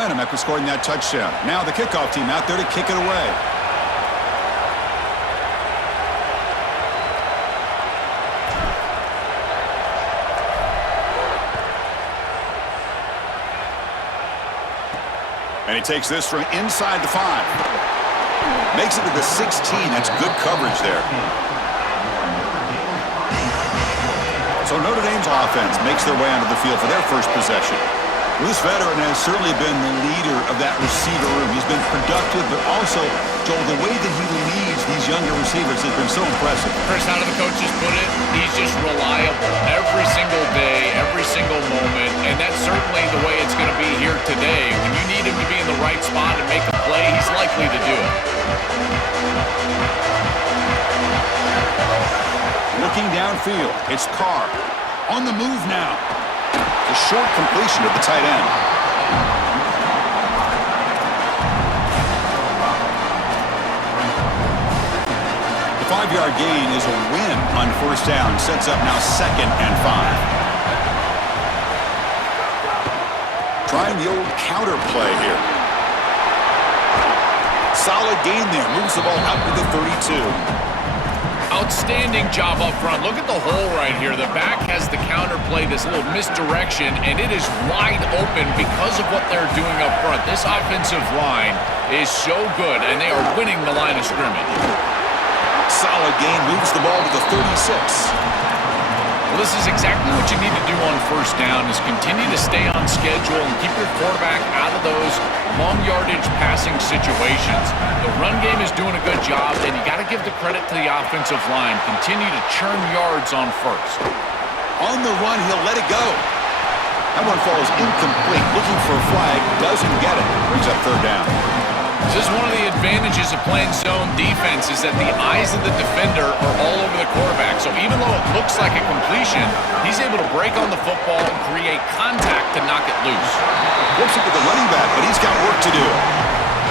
momentum after scoring that touchdown. Now the kickoff team out there to kick it away. And he takes this from inside the 5. Makes it to the 16. That's good coverage there. So Notre Dame's offense makes their way onto the field for their first possession. Well, this veteran has certainly been the leader of that receiver room. He's been productive, but also, Joel, the way that he leads these younger receivers has been so impressive. Chris, how do the coaches put it? He's just reliable every single day, every single moment, and that's certainly the way it's going to be here today. When you need him to be in the right spot and make a play, he's likely to do it. Looking downfield, it's Carr. On the move now. A short completion to the tight end. The 5-yard gain is a win on first down. Sets up now 2nd and 5. Trying the old counter play here. Solid gain there. Moves the ball out to the 32. Outstanding job up front. Look at the hole right here. The back has the counter play, this little misdirection, and it is wide open because of what they're doing up front. This offensive line is so good, and they are winning the line of scrimmage. Solid gain, moves the ball to the 36. Well, this is exactly what you need to do on first down, is continue to stay on schedule and keep your quarterback out of those long yardage passing situations. The run game is doing a good job, and you got to give the credit to the offensive line. Continue to churn yards on first. On the run, he'll let it go. That one falls incomplete. Looking for a flag, doesn't get it. Brings up 3rd down. This is one of the advantages of playing zone defense, is that the eyes of the defender are all over the quarterback. So even though it looks like a completion, he's able to break on the football and create contact to knock it loose. Flips it with the running back, but he's got work to do.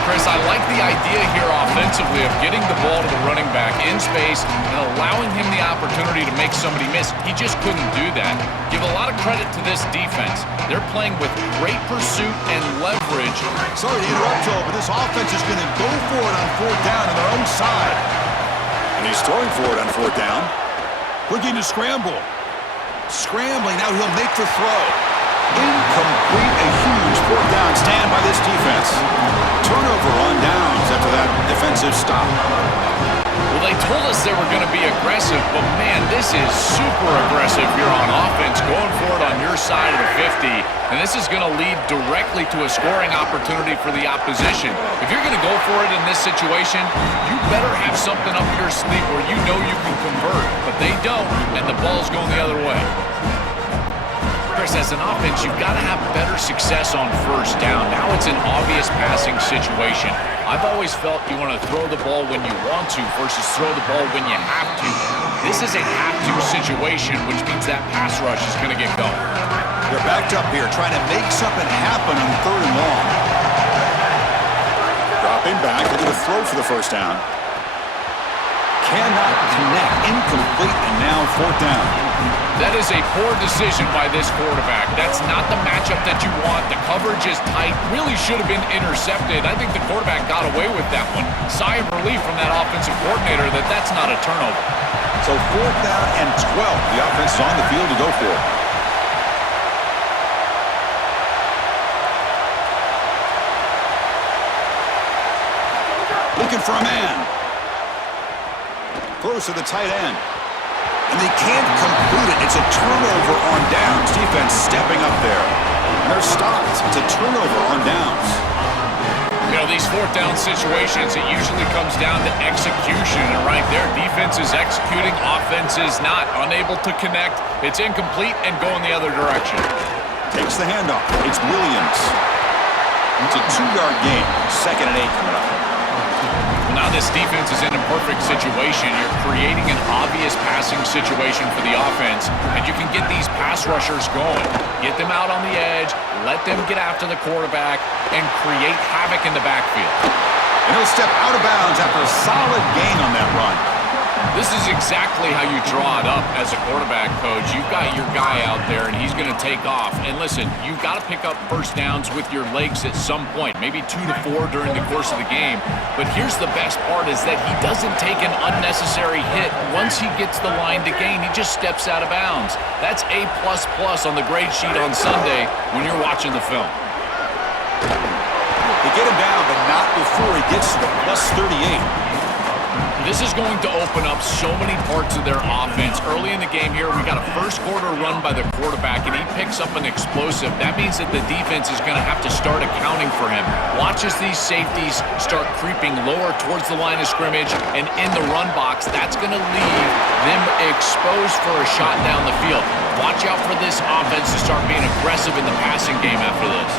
Chris, I like the idea here offensively of getting the ball to the running back in space and allowing him the opportunity to make somebody miss. He just couldn't do that. Give a lot of credit to this defense. They're playing with great pursuit and leverage. Sorry to interrupt, Joel, but this offense is going to go for it on 4th down on their own side. And he's throwing for it on 4th down. Looking to scramble. Scrambling, now he'll make the throw. Incomplete, a huge 4th down stand by this defense. Turnover on downs after that defensive stop. Well, they told us they were going to be aggressive, but man, this is super aggressive here on offense, going for it on your side of the 50, and this is going to lead directly to a scoring opportunity for the opposition. If you're going to go for it in this situation, you better have something up your sleeve where you know you can convert, but they don't, and the ball's going the other way. Chris, as an offense, you've got to have better success on first down. Now it's an obvious passing situation. I've always felt you want to throw the ball when you want to versus throw the ball when you have to. This is a have-to situation, which means that pass rush is going to get going. They're backed up here, trying to make something happen on 3rd and long. Dropping back, looking to throw for the first down. Cannot connect, incomplete, and now 4th down. That is a poor decision by this quarterback. That's not the matchup that you want. The coverage is tight. Really should have been intercepted. I think the quarterback got away with that one. Sigh of relief from that offensive coordinator that that's not a turnover. So 4th down and 12. The offense is on the field to go for it. Looking for a man. Close to the tight end. And they can't complete it. It's a turnover on downs. Defense stepping up there. And they're stopped. It's a turnover on downs. You know, these 4th down situations, it usually comes down to execution. And right there, defense is executing, offense is not. Unable to connect. It's incomplete and going the other direction. Takes the handoff. It's Williams. It's a 2-yard gain. 2nd and 8 coming up. Well, now this defense is in a perfect situation. You're creating an obvious passing situation for the offense, and you can get these pass rushers going. Get them out on the edge, let them get after the quarterback, and create havoc in the backfield. And he'll step out of bounds after a solid gain on that run. This is exactly how you draw it up as a quarterback, coach. You've got your guy out there, and he's going to take off. And listen, you've got to pick up first downs with your legs at some point, maybe 2 to 4 during the course of the game. But here's the best part is that he doesn't take an unnecessary hit. Once he gets the line to gain, he just steps out of bounds. That's A++ on the grade sheet on Sunday when you're watching the film. They get him down, but not before he gets to the +38. This is going to open up so many parts of their offense. Early in the game here, we got a first quarter run by the quarterback, and he picks up an explosive. That means that the defense is going to have to start accounting for him. Watch as these safeties start creeping lower towards the line of scrimmage and in the run box. That's going to leave them exposed for a shot down the field. Watch out for this offense to start being aggressive in the passing game after this.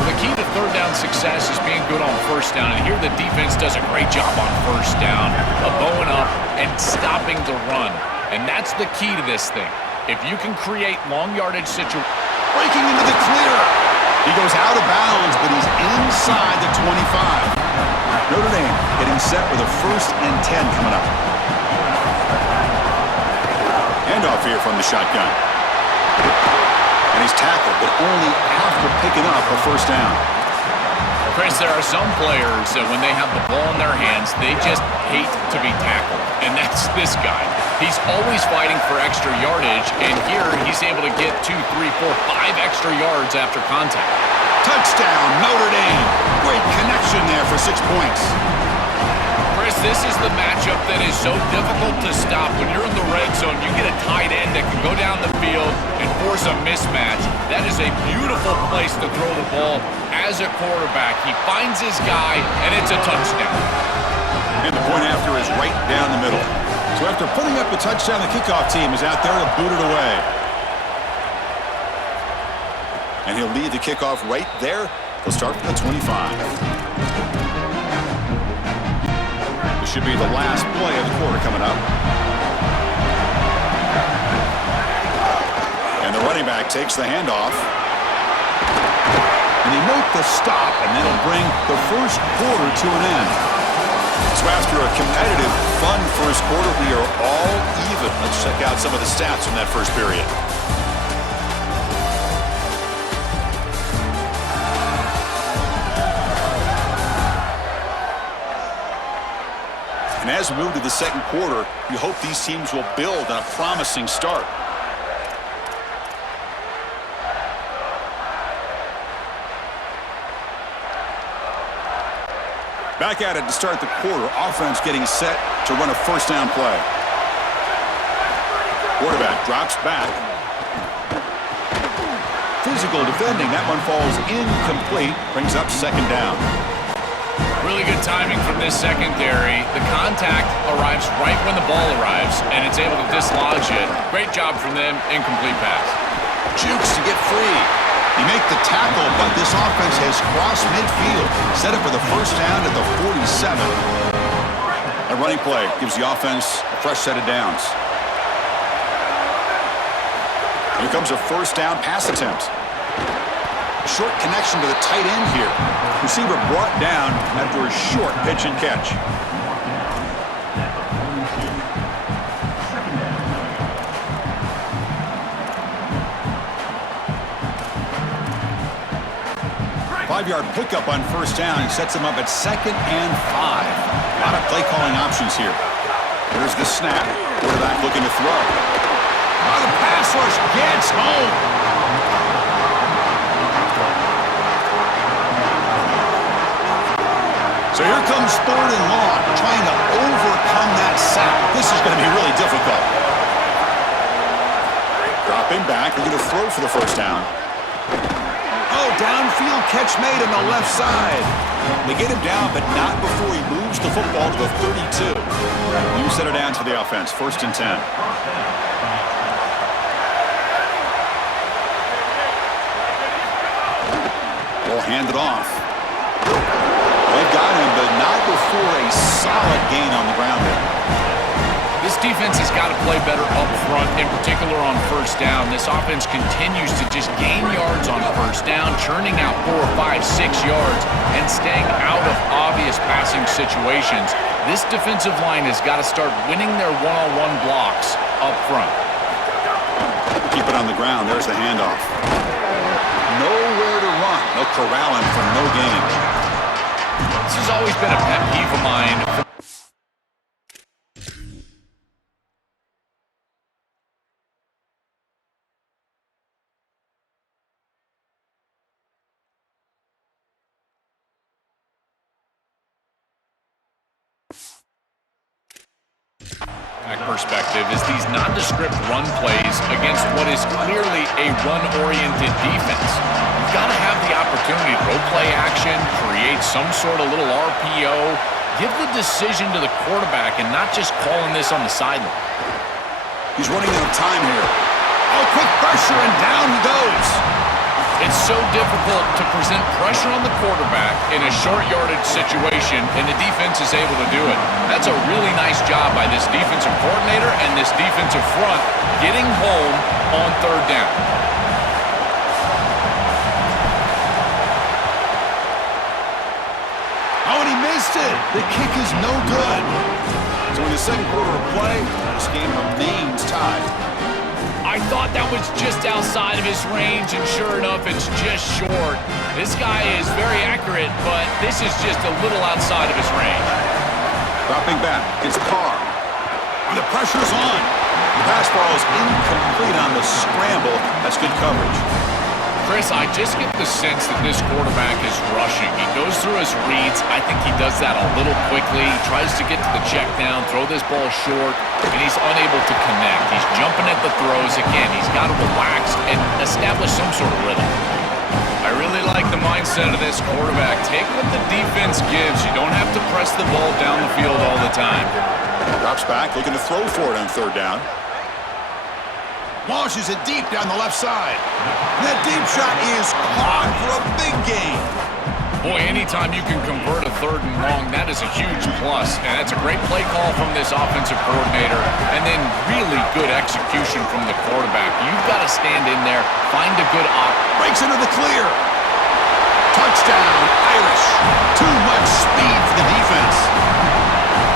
The key to third down success is being good on first down, and here the defense does a great job on first down of bowing up and stopping the run. And that's the key to this thing. If you can create long yardage situations. Breaking into the clear. He goes out of bounds, but he's inside the 25. Notre Dame getting set with a 1st and 10 coming up. Handoff here from the shotgun. And he's tackled, but only after picking up a first down. Chris, there are some players that when they have the ball in their hands, they just hate to be tackled. And that's this guy. He's always fighting for extra yardage, and here he's able to get 2, 3, 4, 5 extra yards after contact. Touchdown, Notre Dame. Great connection there for 6 points. Chris, this is the matchup that is so difficult to stop. When you're in the red zone, you get a tight end that can go down the field and force a mismatch. That is a beautiful place to throw the ball as a quarterback. He finds his guy, and it's a touchdown. And the point after is right down the middle. So after putting up a touchdown, the kickoff team is out there to boot it away. And he'll lead the kickoff right there. He'll start from the 25. This should be the last play of the quarter coming up. And the running back takes the handoff. And they note the stop, and that'll bring the first quarter to an end. So after a competitive, fun first quarter, we are all even. Let's check out some of the stats from that first period. And as we move to the second quarter, we hope these teams will build on a promising start. Back at it to start the quarter. Offense getting set to run a first down play. Quarterback drops back. Physical defending. That one falls incomplete. Brings up second down. Really good timing from this secondary. The contact arrives right when the ball arrives, and it's able to dislodge it. Great job from them. Incomplete pass. Jukes to get free. He make the tackle, but this offense has crossed midfield. Set up for the first down at the 47. A running play gives the offense a fresh set of downs. Here comes a first down pass attempt. Short connection to the tight end here. Receiver brought down after a short pitch and catch. Five-yard pickup on first down sets him up at 2nd and 5. A lot of play calling options here. Here's the snap. Quarterback looking to throw. Oh, the pass rush gets home. So here comes 3rd and long, trying to overcome that sack. This is going to be really difficult. Dropping back, looking to throw for the first down. Oh, downfield catch made on the left side. They get him down, but not before he moves the football to the 32. New center down to the offense, 1st and 10. Ball handed off. They've got him, but not before a solid gain on the ground there. This defense has got to play better up front, in particular on first down. This offense continues to just gain yards on first down, churning out 4, 5, 6 yards, and staying out of obvious passing situations. This defensive line has got to start winning their one-on-one blocks up front. Keep it on the ground. There's the handoff. Nowhere to run. They'll corral him for no gain. This has always been a pet peeve of mine. Perspective is these nondescript run plays against what is clearly a run-oriented defense. You've got to have the opportunity to go play action, create some sort of little RPO, give the decision to the quarterback and not just calling this on the sideline. He's running out of time here. Oh, quick pressure, and down he goes. It's so difficult to present pressure on the quarterback in a short yardage situation, and the defense is able to do it. That's a really nice job by this defensive coordinator and this defensive front getting home on third down. Oh, and he missed it. The kick is no good. So in the second quarter of play, this game remains tied. I thought that was just outside of his range, and sure enough, it's just short. This guy is very accurate, but this is just a little outside of his range. Dropping back, it's Carr. And the pressure's on. The pass ball is incomplete on the scramble. That's good coverage. Chris, I just get the sense that this quarterback is rushing. He goes through his reads. I think he does that a little quickly. He tries to get to the check down, throw this ball short, and he's unable to connect. He's jumping at the throws. Again, he's got to relax and establish some sort of rhythm. I really like the mindset of this quarterback. Take what the defense gives. You don't have to press the ball down the field all the time. Drops back, looking to throw for it on third down. Launches it deep down the left side. And that deep shot is caught for a big gain. Boy, anytime you can convert a third and long, that is a huge plus. And that's a great play call from this offensive coordinator. And then really good execution from the quarterback. You've got to stand in there, find a good op. Breaks into the clear. Touchdown, Irish. Too much speed for the defense.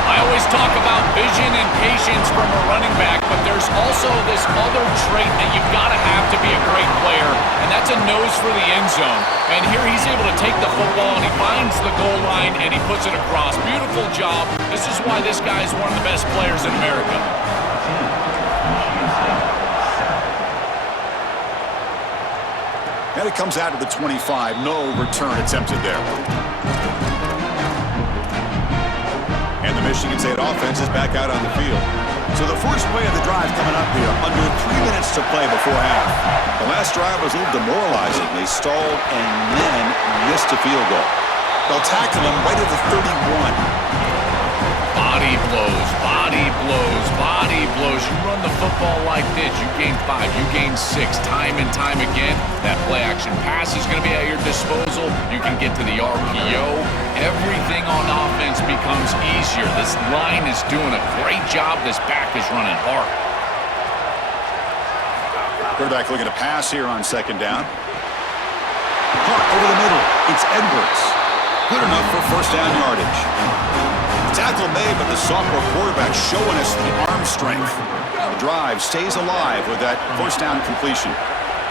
I always talk about vision and patience from a running back, but there's also this other trait that you've got to have to be a great player, and that's a nose for the end zone. And here he's able to take the football, and he finds the goal line, and he puts it across. Beautiful job. This is why this guy is one of the best players in America. And it comes out to the 25. No return attempted there. And the Michigan State offense is back out on the field. So the first play of the drive coming up here, under 3 minutes to play before half. The last drive was a little demoralizing. They stalled and then missed a field goal. They'll tackle him right at the 31. Body blows, body blows, body blows. You run the football like this, you gain 5, you gain 6, time and time again. That play-action pass is going to be at your disposal. You can get to the RPO. Everything on offense becomes easier. This line is doing a great job. This back is running hard. Quarterback looking to pass here on second down. Caught over the middle. It's Edwards. Good enough for first down yardage. Tackle made, but the sophomore quarterback showing us the arm strength. The drive stays alive with that first down completion.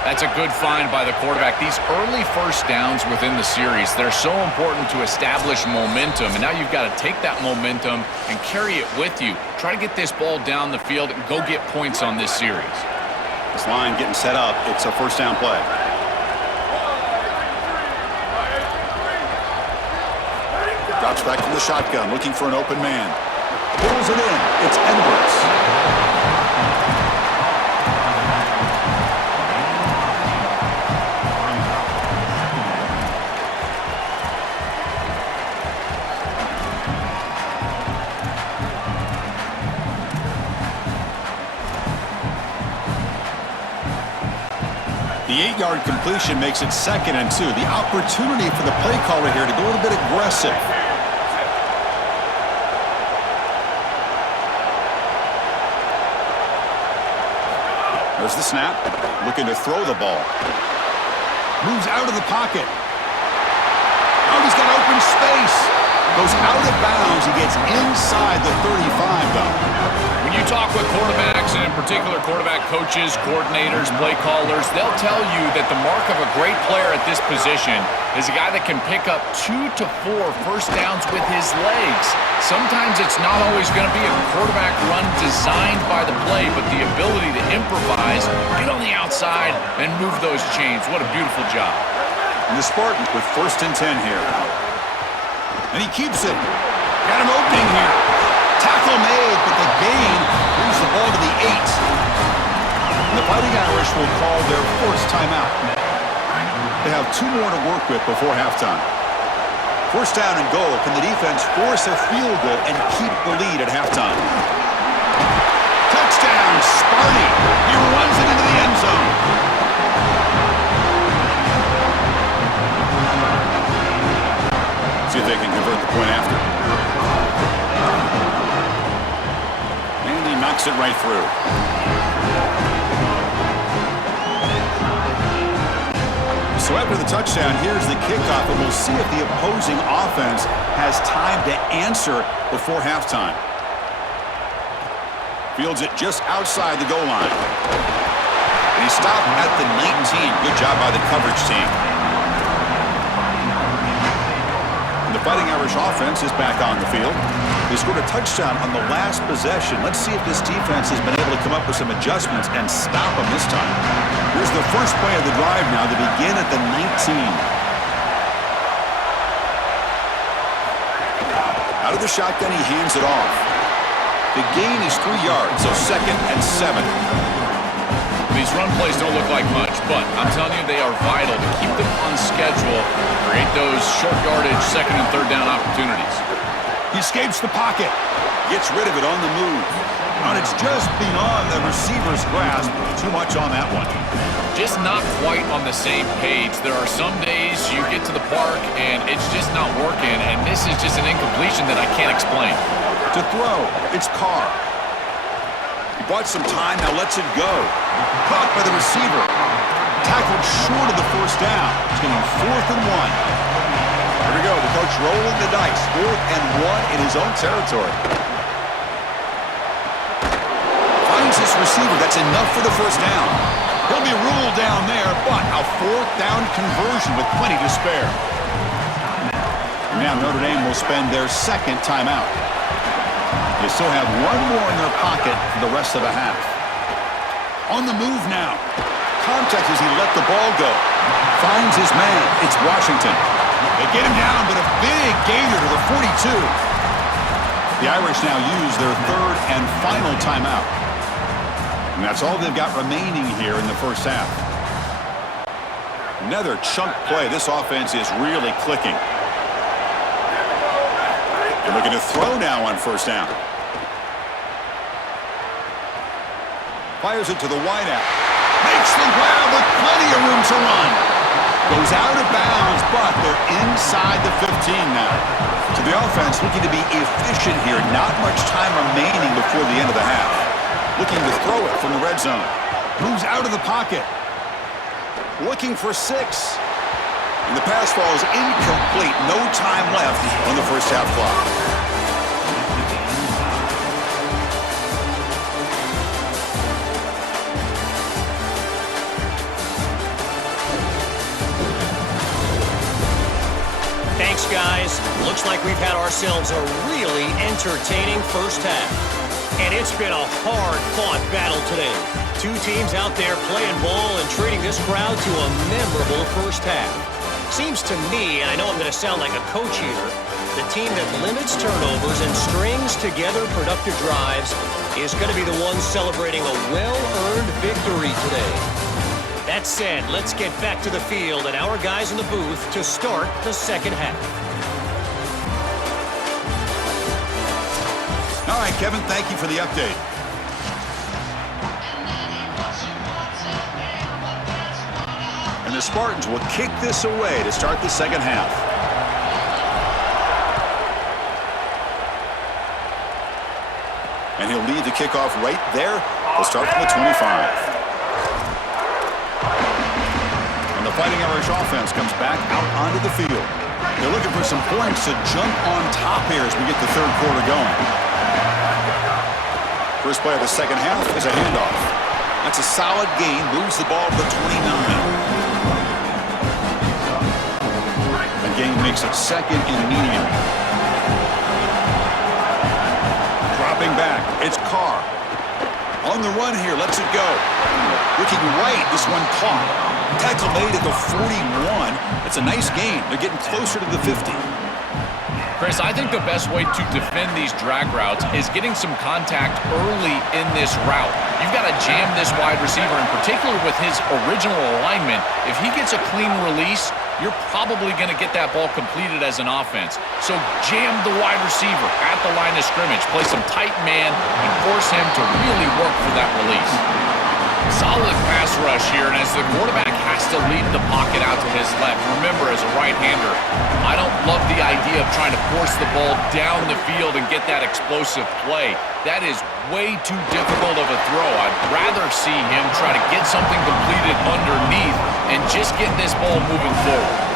That's a good find by the quarterback. These early first downs within the series, they're so important to establish momentum. And now you've got to take that momentum and carry it with you. Try to get this ball down the field and go get points on this series. This line getting set up. It's a first down play. Drops back from the shotgun, looking for an open man. Pulls it in. It's Edwards. The 8-yard completion makes it 2nd and 2. The opportunity for the play caller here to go a little bit aggressive. There's the snap. Looking to throw the ball. Moves out of the pocket. Oh, he's got open space. Goes out of bounds. He gets inside the 35, though. When you talk with quarterbacks, and in particular quarterback coaches, coordinators, play callers, they'll tell you that the mark of a great player at this position is a guy that can pick up 2 to 4 first downs with his legs. Sometimes it's not always going to be a quarterback run designed by the play, but the ability to improvise, get on the outside, and move those chains. What a beautiful job. And the Spartans with 1st and 10 here. And he keeps it. Got him opening here. Tackle made, but the gain moves the ball to the 8. And the Fighting Irish will call their 1st timeout. They have 2 more to work with before halftime. 1st down and goal. Can the defense force a field goal and keep the lead at halftime? Touchdown, Sparty. He runs it into the end zone. See if they can convert the point after. And he knocks it right through. So after the touchdown, here's the kickoff, and we'll see if the opposing offense has time to answer before halftime. Fields it just outside the goal line. And he stopped at the 19. Good job by the coverage team. The Fighting Irish offense is back on the field. They scored a touchdown on the last possession. Let's see if this defense has been able to come up with some adjustments and stop them this time. Here's the first play of the drive now to begin at the 19. Out of the shotgun, he hands it off. The gain is 3 yards, so 2nd and 7. These run plays don't look like much, but I'm telling you, they are vital to keep them on schedule, create those short yardage 2nd and 3rd down opportunities. He escapes the pocket, gets rid of it on the move. And it's just beyond the receiver's grasp. Too much on that one. Just not quite on the same page. There are some days you get to the park and it's just not working, and this is just an incompletion that I can't explain. To throw, it's Carr. He bought some time, now lets it go. Caught by the receiver. Tackled short of the 1st down. It's going to be 4th and 1. Here we go, the coach rolling the dice. 4th and 1 in his own territory. Finds this receiver. That's enough for the 1st down. He'll be ruled down there, but a 4th down conversion with plenty to spare. And now Notre Dame will spend their 2nd timeout. They still have 1 more in their pocket for the rest of the half. On the move now. Contact as he let the ball go. Finds his man. It's Washington. They get him down, but a big gainer to the 42. The Irish now use their 3rd and final timeout. And that's all they've got remaining here in the 1st half. Another chunk play. This offense is really clicking. They're looking to throw now on 1st down. Fires it to the wideout. Makes the grab with plenty of room to run. Goes out of bounds, but they're inside the 15 now. So the offense looking to be efficient here. Not much time remaining before the end of the half. Looking to throw it from the red zone. Moves out of the pocket. Looking for 6. And the pass falls incomplete. No time left on the 1st half clock. Thanks, guys. Looks like we've had ourselves a really entertaining 1st half. And it's been a hard-fought battle today. 2 teams out there playing ball and treating this crowd to a memorable 1st half. Seems to me, and I know I'm going to sound like a coach here, the team that limits turnovers and strings together productive drives is going to be the one celebrating a well-earned victory today. That said, let's get back to the field and our guys in the booth to start the 2nd half. All right, Kevin, thank you for the update. And the Spartans will kick this away to start the 2nd half. And he'll lead the kickoff right there. They'll start from the 25. The Fighting Irish offense comes back out onto the field. They're looking for some points to jump on top here as we get the third quarter going. First play of the second half is a handoff. That's a solid gain, moves the ball to the 29. The gain makes it second and medium. Dropping back, it's Carr. On the run here, lets it go. Looking right, this one caught. Tackle made at the 41. It's a nice gain. They're getting closer to the 50. Chris, I think the best way to defend these drag routes is getting some contact early in this route. You've got to jam this wide receiver, in particular with his original alignment. If he gets a clean release, you're probably going to get that ball completed as an offense. So jam the wide receiver at the line of scrimmage, play some tight man, and force him to really work for that release. Solid pass rush here, and as the quarterback has to leave the pocket out to his left, remember, as a right-hander, I don't love the idea of trying to force the ball down the field and get that explosive play. That is way too difficult of a throw. I'd rather see him try to get something completed underneath and just get this ball moving forward.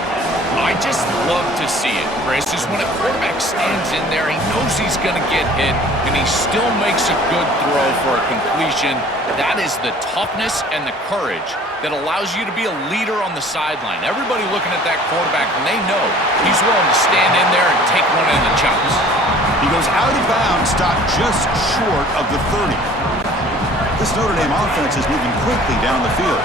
I just love to see it, Chris, is when a quarterback stands in there, he knows he's going to get hit, and he still makes a good throw for a completion. That is the toughness and the courage that allows you to be a leader on the sideline. Everybody looking at that quarterback, and they know he's willing to stand in there and take one in the chops. He goes out of bounds, stopped just short of the 30. This Notre Dame offense is moving quickly down the field.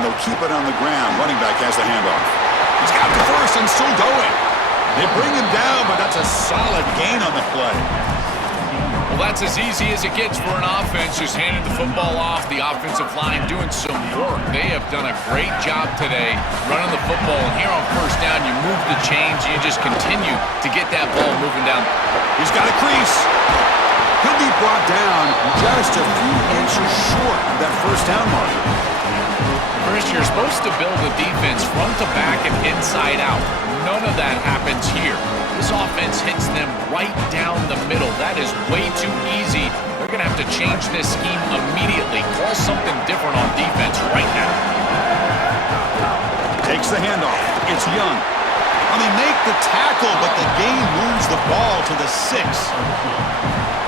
They'll keep it on the ground. Running back has the handoff. He's got the first and still going. They bring him down, but that's a solid gain on the play. Well, that's as easy as it gets for an offense, just handing the football off, the offensive line doing some work. They have done a great job today running the football. And here on first down, you move the chains, you just continue to get that ball moving down. He's got a crease. He'll be brought down just a few inches short of that first down marker. Chris, you're supposed to build a defense front to back and inside out. None of that happens here. This offense hits them right down the middle. That is way too easy. They're going to have to change this scheme immediately. Call something different on defense right now. Takes the handoff. It's Young. They make the tackle, but the gain moves the ball to the 6.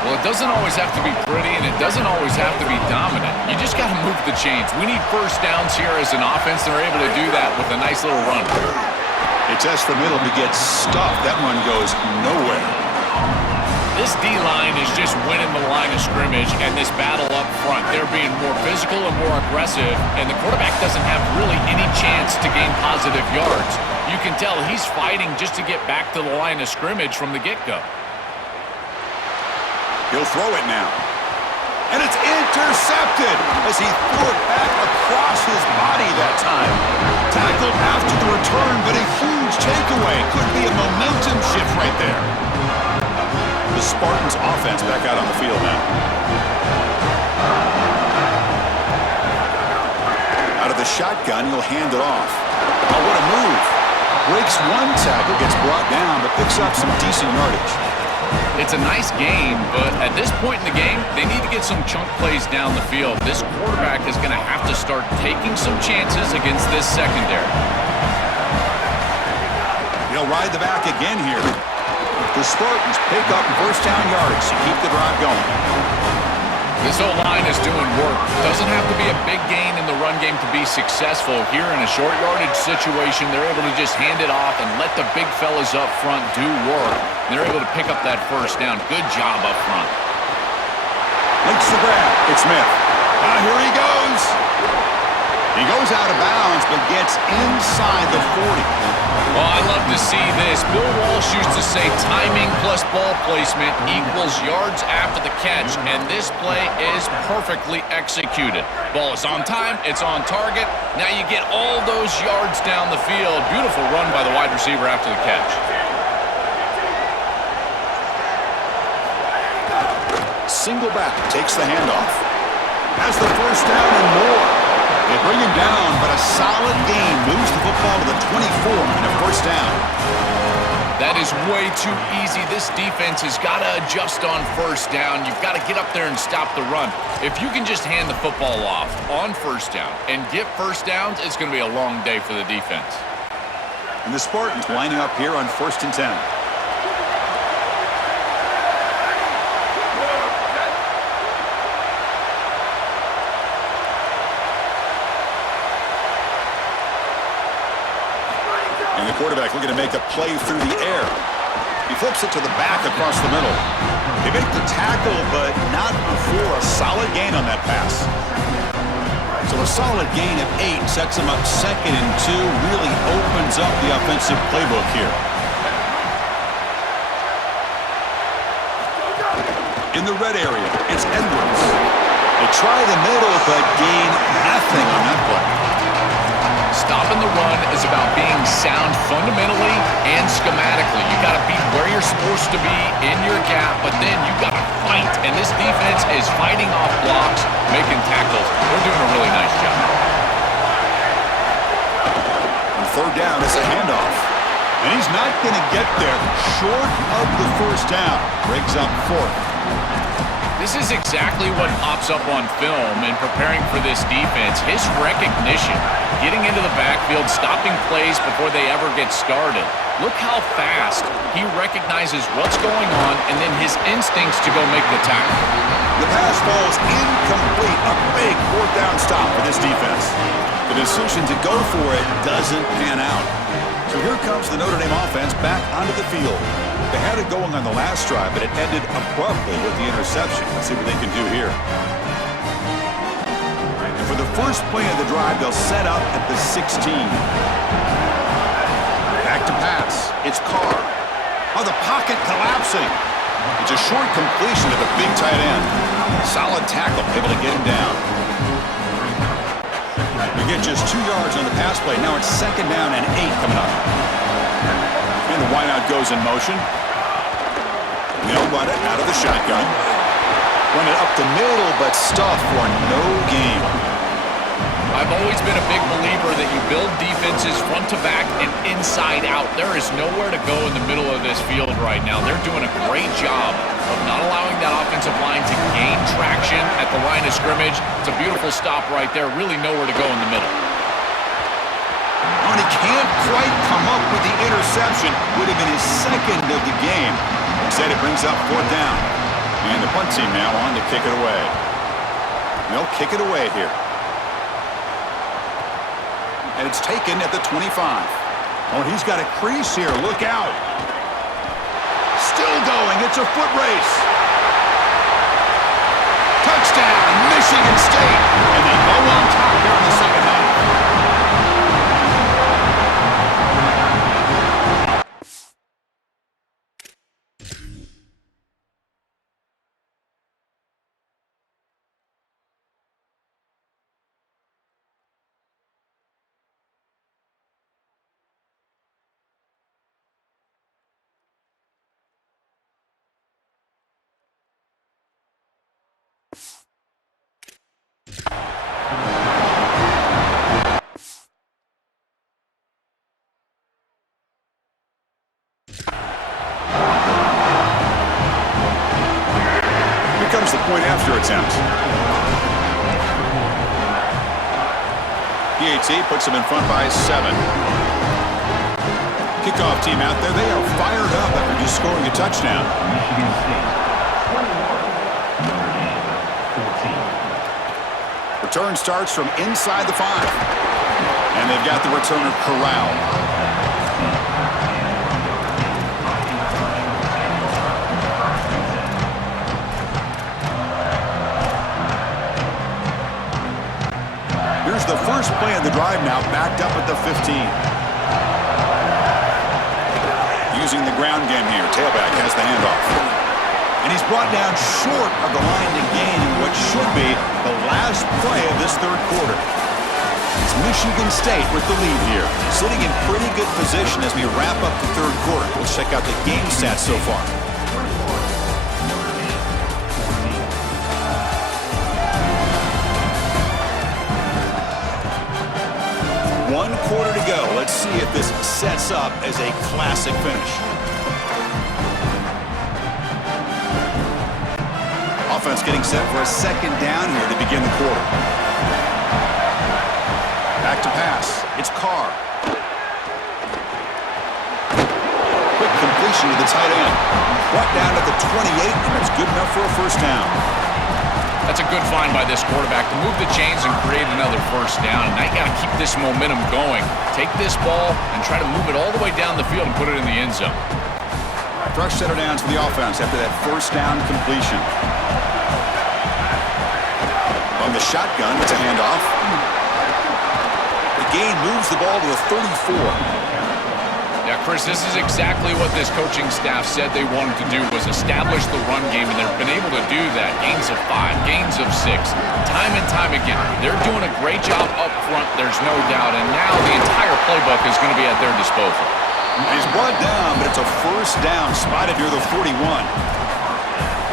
Well, it doesn't always have to be pretty, and it doesn't always have to be dominant. You just got to move the chains. We need first downs here as an offense. They're able to do that with a nice little run. They test the middle to get stuffed. That run goes nowhere. This D-line is just winning the line of scrimmage, and this battle up front. They're being more physical and more aggressive, and the quarterback doesn't have really any chance to gain positive yards. You can tell he's fighting just to get back to the line of scrimmage from the get-go. He'll throw it now. And it's intercepted as he threw it back across his body that time. Tackled after the return, but a huge takeaway. Could be a momentum shift right there. The Spartans offense back out on the field now. Out of the shotgun, he'll hand it off. Oh, what a move. Breaks one tackle, gets brought down, but picks up some decent yardage. It's a nice game, but at this point in the game, they need to get some chunk plays down the field. This quarterback is going to have to start taking some chances against this secondary. He'll ride the back again here. The Spartans pick up first down yardage to keep the drive going. This O-line is doing work. Doesn't have to be a big gain in the run game to be successful. Here in a short yardage situation, they're able to just hand it off and let the big fellas up front do work. They're able to pick up that first down. Good job up front. Makes the grab. It's Smith. Here he goes. He goes out of bounds, but gets inside the 40. Well, I love to see this. Bill Walsh used to say timing plus ball placement equals yards after the catch, and this play is perfectly executed. Ball is on time, it's on target. Now you get all those yards down the field. Beautiful run by the wide receiver after the catch. Single back takes the handoff. Has the first down and more. They bring him down, but a solid gain moves the football to the 24 and a first down. That is way too easy. This defense has got to adjust on first down. You've got to get up there and stop the run. If you can just hand the football off on first down and get first downs, it's going to be a long day for the defense. And the Spartans lining up here on 1st and 10. And the quarterback looking to make a play through the air. He flips it to the back across the middle. They make the tackle, but not before a solid gain on that pass. So a solid gain of 8 sets him up 2nd and 2, really opens up the offensive playbook here. In the red area, it's Edwards. They try the middle, but gain nothing on that play. Stopping the run is about being sound fundamentally and schematically. You got to be where you're supposed to be in your gap, but then you got to fight. And this defense is fighting off blocks, making tackles. They're doing a really nice job. On 3rd down, it's a handoff. And he's not going to get there. Short of the 1st down. Breaks up 4th. This is exactly what pops up on film in preparing for this defense. His recognition, getting into the backfield, stopping plays before they ever get started. Look how fast he recognizes what's going on and then his instincts to go make the tackle. The pass falls incomplete. A big 4th down stop for this defense. The decision to go for it doesn't pan out. So here comes the Notre Dame offense back onto the field. They had it going on the last drive, but it ended abruptly with the interception. Let's see what they can do here. And for the first play of the drive, they'll set up at the 16. Back to pass. It's Carr. Oh, the pocket collapsing. It's a short completion to the big tight end. Solid tackle, able to get him down. We get just 2 yards on the pass play. Now it's 2nd down and 8 coming up. And the wideout goes in motion. They'll run it out of the shotgun. Run it up the middle, but stuff for no gain. I've always been a big believer that you build defenses front to back and inside out. There is nowhere to go in the middle of this field right now. They're doing a great job of not allowing that offensive line to gain traction at the line of scrimmage. It's a beautiful stop right there. Really nowhere to go in the middle. And he can't quite come up with the interception. Would have been his 2nd of the game. Instead, it brings up 4th down. And the punt team now on to kick it away. They'll kick it away here. And it's taken at the 25. Oh, he's got a crease here. Look out. Still going. It's a foot race. Touchdown, Michigan State. And they go on top here in the 2nd half. Comes the point after attempt. PAT puts them in front by 7. Kickoff team out there. They are fired up after just scoring a touchdown. Return starts from inside the 5. And they've got the returner corralled. Here's the first play of the drive now, backed up at the 15. Using the ground game here. Tailback has the handoff. And he's brought down short of the line to gain in what should be the last play of this 3rd quarter. It's Michigan State with the lead here, sitting in pretty good position as we wrap up the 3rd quarter. Let's check out the game stats so far. 1 quarter to go. Let's see if this sets up as a classic finish. Offense getting set for a second down here to begin the quarter. Back to pass. It's Carr. Quick completion to the tight end. Brought down at the 28, and it's good enough for a first down. That's a good find by this quarterback to move the chains and create another first down. And now you got to keep this momentum going. Take this ball and try to move it all the way down the field and put it in the end zone. Fresh set of downs for the offense after that first down completion. On the shotgun, it's a handoff. The gain moves the ball to the 34. Yeah, Chris, this is exactly what this coaching staff said they wanted to do, was establish the run game, and they've been able to do that. Gains of 5, gains of 6, time and time again. They're doing a great job up front, there's no doubt, and now the entire playbook is going to be at their disposal. He's brought down, but it's a first down, spotted near the 41.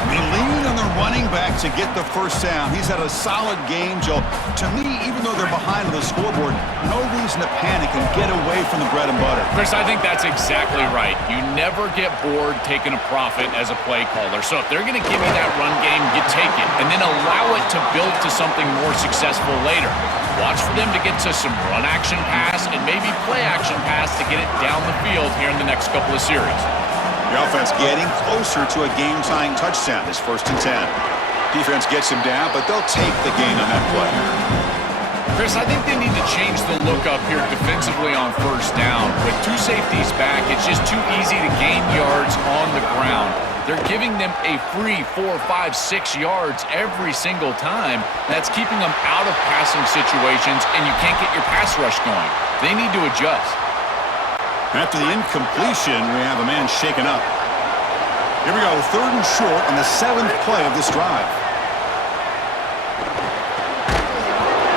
They lean on the running back to get the first down. He's had a solid game, Joe. To me, even though they're behind on the scoreboard, no reason to panic and get away from the bread and butter. Chris, I think that's exactly right. You never get bored taking a profit as a play caller. So if they're going to give you that run game, you take it, and then allow it to build to something more successful later. Watch for them to get to some run action pass and maybe play action pass to get it down the field here in the next couple of series. The offense getting closer to a game-tying touchdown. This 1st and 10. Defense gets him down, but they'll take the gain on that play. Chris, I think they need to change the look up here defensively on first down. With 2 safeties back, it's just too easy to gain yards on the ground. They're giving them a free 4, 5, 6 yards every single time. That's keeping them out of passing situations, and you can't get your pass rush going. They need to adjust. After the incompletion, we have a man shaken up. Here we go, 3rd and short on the 7th play of this drive.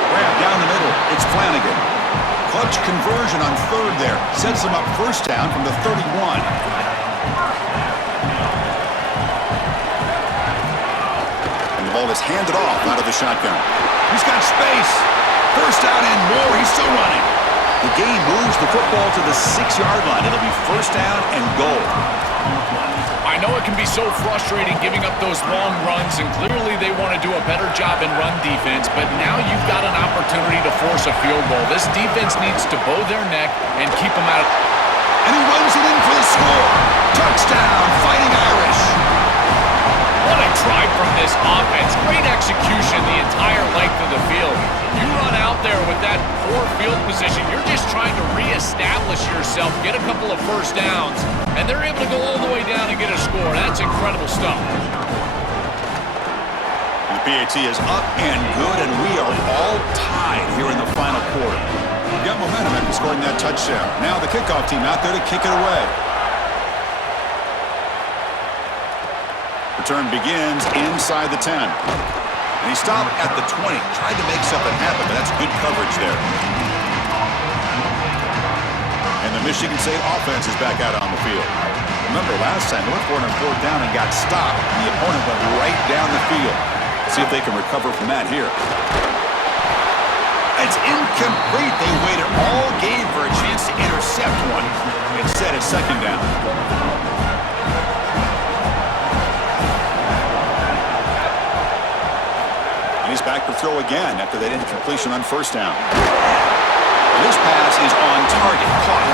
Grab down the middle, it's Flanagan. Clutch conversion on 3rd there. Sets him up first down from the 31. And the ball is handed off out of the shotgun. He's got space. First down and more, he's still running. The game moves the football to the 6-yard line. It'll be first down and goal. I know it can be so frustrating giving up those long runs, and clearly they want to do a better job in run defense, but now you've got an opportunity to force a field goal. This defense needs to bow their neck and keep them out. And he runs it in for the score. Touchdown, Fighting Irish. What a drive from this offense. Great execution the entire length of the field. You run out there with that poor field position, you're just trying to reestablish yourself, get a couple of first downs, and they're able to go all the way down and get a score. That's incredible stuff. The PAT is up and good, and we are all tied here in the final quarter. We've got momentum after scoring that touchdown. Now the kickoff team out there to kick it away. Return begins inside the 10. And he stopped at the 20. Tried to make something happen, but that's good coverage there. And the Michigan State offense is back out on the field. Remember last time, they went for it on 4th down and got stopped. And the opponent went right down the field. See if they can recover from that here. It's incomplete. They waited all game for a chance to intercept one. Instead, it's 2nd down. He's back to throw again after that incompletion on 1st down. And this pass is on target. Caught.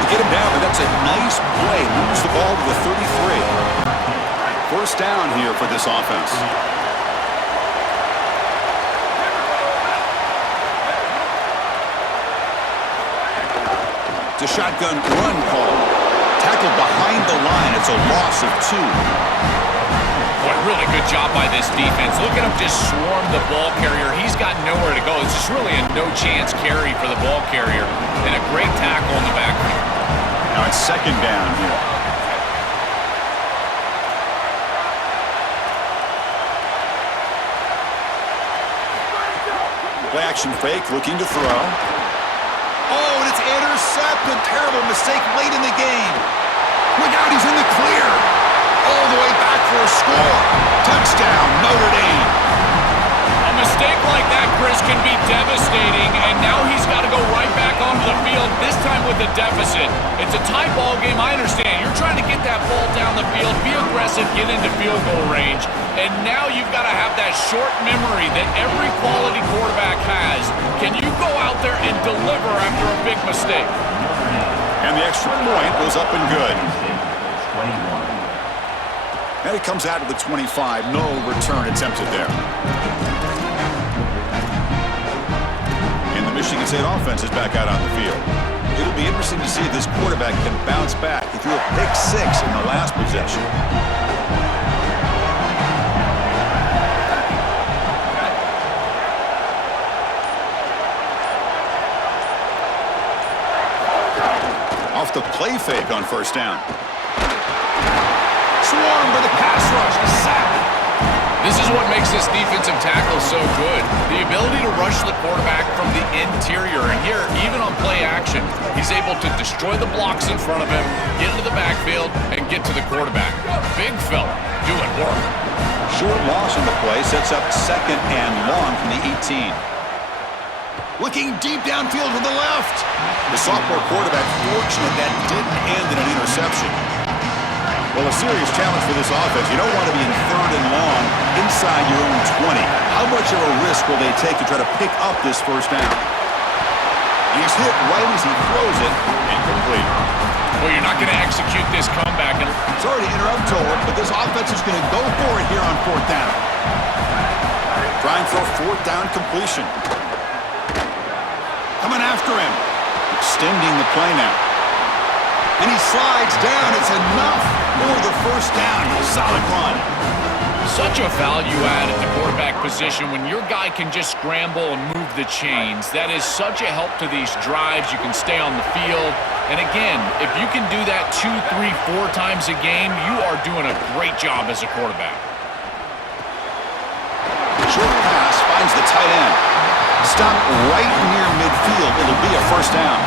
To get him down, but that's a nice play. Moves the ball to the 33. 1st down here for this offense. It's a shotgun run call. Tackled behind the line. It's a loss of 2. Boy, really good job by this defense. Look at him just swarm the ball carrier. He's got nowhere to go. This is really a no-chance carry for the ball carrier. And a great tackle in the backfield. Now it's 2nd down here. Play action fake, looking to throw. Oh, and it's intercepted. Terrible mistake late in the game. Look out, he's in the clear. All the way back for a score. Touchdown, Notre Dame. A mistake like that, Chris, can be devastating, and now he's got to go right back onto the field, this time with a deficit. It's a tie ball game, I understand. You're trying to get that ball down the field, be aggressive, get into field goal range, and now you've got to have that short memory that every quality quarterback has. Can you go out there and deliver after a big mistake? And the extra point was up and good. And it comes out to the 25. No return attempted there. And the Michigan State offense is back out on the field. It'll be interesting to see if this quarterback can bounce back. He threw a pick 6 in the last possession. Off the play fake on first down. Swarmed by the pass rush. A sack. This is what makes this defensive tackle so good. The ability to rush the quarterback from the interior. And here, even on play action, he's able to destroy the blocks in front of him, get into the backfield, and get to the quarterback. Big fella doing work. Short loss on the play sets up second and long from the 18. Looking deep downfield to the left. The sophomore quarterback fortunate that didn't end in an interception. Well, a serious challenge for this offense. You don't want to be in third and long inside your own 20. How much of a risk will they take to try to pick up this first down? He's hit right as he throws it. Incomplete. Well, you're not going to execute this comeback. Sorry to interrupt, Joel, but this offense is going to go for it here on fourth down. Trying for a fourth down completion. Coming after him. Extending the play now. And he slides down. It's enough for the first down. Solid run. Such a value add at the quarterback position when your guy can just scramble and move the chains. That is such a help to these drives. You can stay on the field. And again, if you can do that 2, 3, 4 times a game, you are doing a great job as a quarterback. Short pass finds the tight end. Stop right near midfield. It'll be a first down.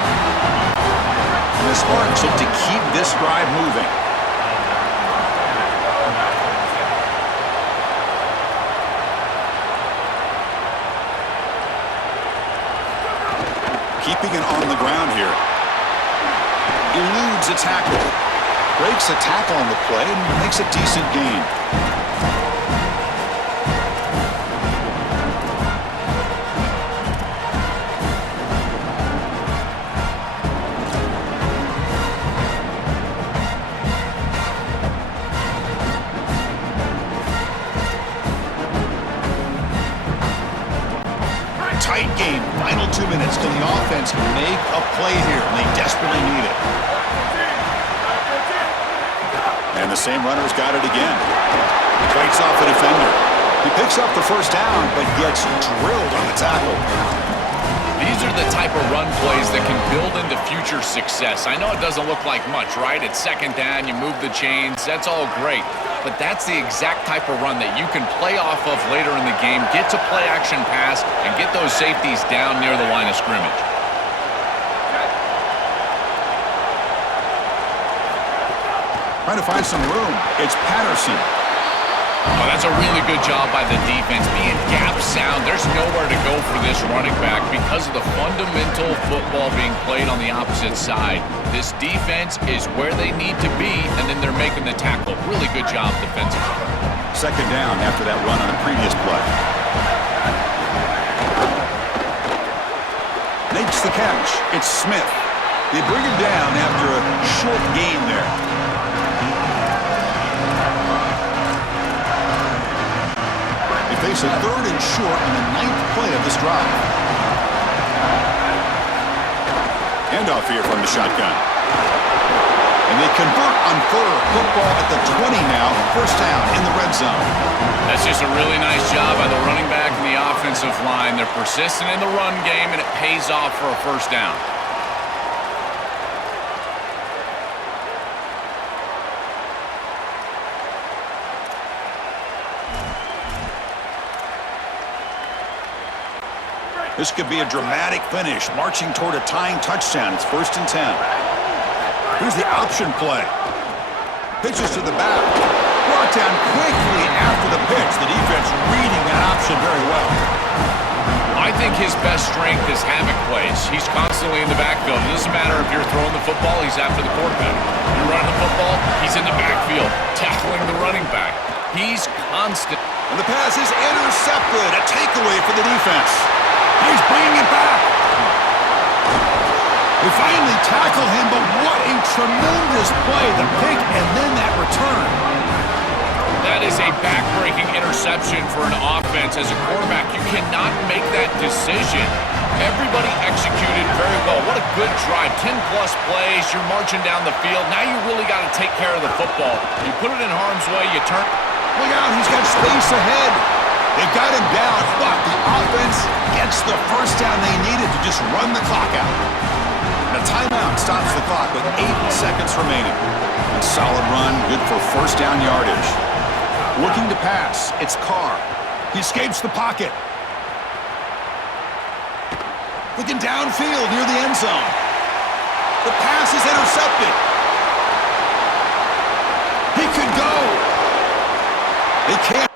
And the Spartans look to keep this drive moving. Keeping it on the ground here. Eludes a tackle. Breaks a tackle on the play and makes a decent gain. Tight game. Final 2 minutes. Can the offense make a play here? And they desperately need it. And the same runner's got it again. Fights off the defender. He picks up the first down, but gets drilled on the tackle. These are the type of run plays that can build into future success. I know it doesn't look like much, right? It's second down, you move the chains, that's all great. But that's the exact type of run that you can play off of later in the game, get to play action pass, and get those safeties down near the line of scrimmage. Trying to find some room. It's Patterson. Oh, that's a really good job by the defense. Being gap sound, there's nowhere to go for this running back because of the fundamental football being played on the opposite side. This defense is where they need to be, and then they're making the tackle. Really good job defensively. Second down after that run on the previous play. Makes the catch. It's Smith. They bring him down after a short gain there. They face a third and short on the 9th play of this drive. Handoff here from the shotgun. And they convert on third. Football at the 20 now. First down in the red zone. That's just a really nice job by the running back and the offensive line. They're persistent in the run game, and it pays off for a first down. This could be a dramatic finish, marching toward a tying touchdown. It's 1st and 10. Here's the option play. Pitches to the back. Brought down quickly after the pitch. The defense reading that option very well. I think his best strength is havoc plays. He's constantly in the backfield. It doesn't matter if you're throwing the football, he's after the quarterback. You're running the football, he's in the backfield, tackling the running back. He's constant. And the pass is intercepted. A takeaway for the defense. He's bringing it back. They finally tackle him, but what a tremendous play. The pick and then that return. That is a back-breaking interception for an offense. As a quarterback, you cannot make that decision. Everybody executed very well. What a good drive. 10-plus plays. You're marching down the field. Now you really got to take care of the football. You put it in harm's way. You turn. Look out. He's got space ahead. They've got him down, but the offense gets the first down they needed to just run the clock out. And a timeout stops the clock with 8 seconds remaining. A solid run, good for first down yardage. Looking to pass, it's Carr. He escapes the pocket. Looking downfield near the end zone. The pass is intercepted. He could go. They can't